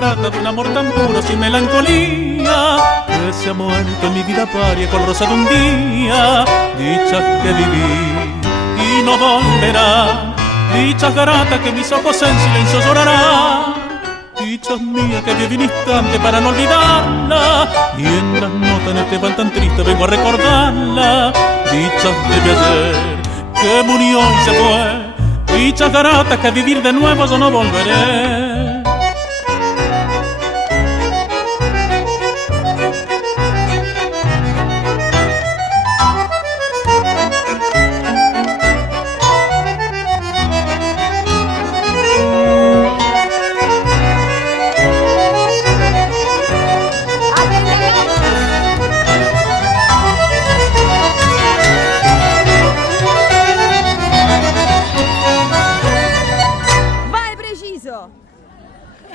barata de un amor tan puro sin melancolía, que se ha muerto en mi vida paria con rosa de un día. Dichas que viví y no volverán, dichas garatas que mis ojos en silencio llorarán, dichas mías que viví un instante para no olvidarla, y en las notas en este van tan triste vengo a recordarla. Dichas de ayer que murió y se fue, dichas garatas que a vivir de nuevo yo no volveré.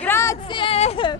Grazie!